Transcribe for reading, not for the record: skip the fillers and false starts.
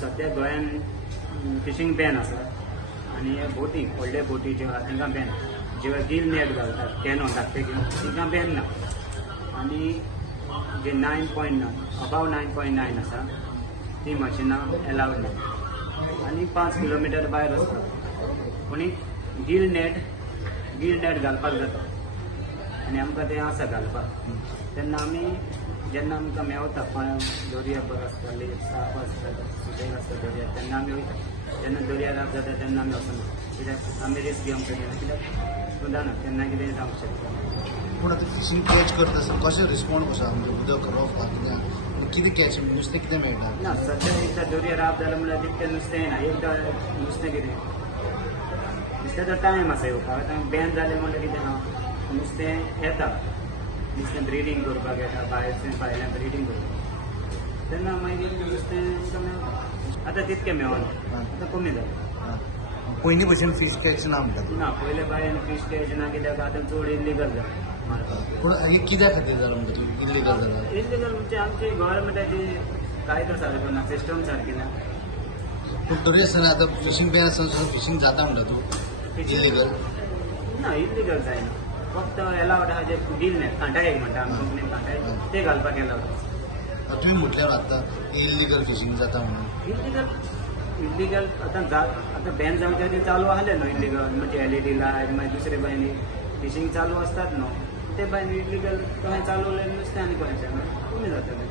सध्या गोंयान fishing ban आसा आनी बोटी व्हडले बोटी ज्यो आसा तांकां बॅन, ज्यो गील नेट घालतात कॅनो धाकटे घेवन तांकां बॅन ना. आनी जे 9.9 अबाव 9.9 आसा ती मशिनां एलावड ना आनी 5 किलोमिटर भायर आसता. पूण गील नेट घालपाक जाता आनी आमकां तें आसा घालपाक. तेन्ना आमी जेन्ना आमकां मेवता दर्या बरो आसता, साफ आसता, सुदेग आसता दर्या, तेन्ना आमी वयता. जेन्ना दर्या राब जाता तेन्ना आमी वचना, कित्याक आमी रिस्क घेवंक जायना, कित्याक सुदाना केन्ना कितें जावंक शकता. पूण आतां फिशींग कॅच करता आसतना कशें रिस्पॉन्ड कसो आहा, म्हणजे उदक रफ आहा कितें कॅच नुस्तें कितें मेळटा? ना सद्या एकदां दर्या राब जालो म्हणल्यार तितकें नुस्तें येना. एकदां नुस्तें कितें नुस्त्याचो टायम आसा येवपाक. आतां बॅन जालें म्हणल्यार कितें ना, नुस्तें येता, नुस्तें ब्रिडींग करपाक येता, भायल्यान ब्रिडींग करपाक. तेन्ना मागीर नुस्तें आमकां मेळटा. आतां तितकें मेळना, आतां कमी जालें. पयलीं भशेन फीश कॅच ना म्हणटा. ना पयले बायन फीश कॅच ना, कित्याक आतां चड इल्लीगल जाला मारपाक. पूण हें कित्या खातीर जालां म्हणटा तूं इल्लीगल जाला? इल्लीगल म्हणजे आमची गव्हर्मेंटाची कायदो सारको ना, सिस्टम सारकी ना. पूण तरी आसतना आतां फिशींग बॅन आसतना फिशींग जाता म्हणटा तूं इल्लीगल? ना इल्लीगल जायना, फक्त एलावड आहा जे गील नेट कांटा एक म्हणटा आमी कोंकणीन कांटा एक, ते घालपाक एलावड. तुवें म्हटल्यार आतां इल्लीगल फिशींग जाता म्हणून. इल्लीगल आतां बॅन जावच्या आदी चालू आहलें न्हू इल्लीगल, म्हणजे LED लायट मागीर दुसरे बायनी फिशींग चालू आसतात न्हू, ते बायनी इल्लीगल खंय चालू उरलें नुस्तें आनी खंयचें कमी जातलें.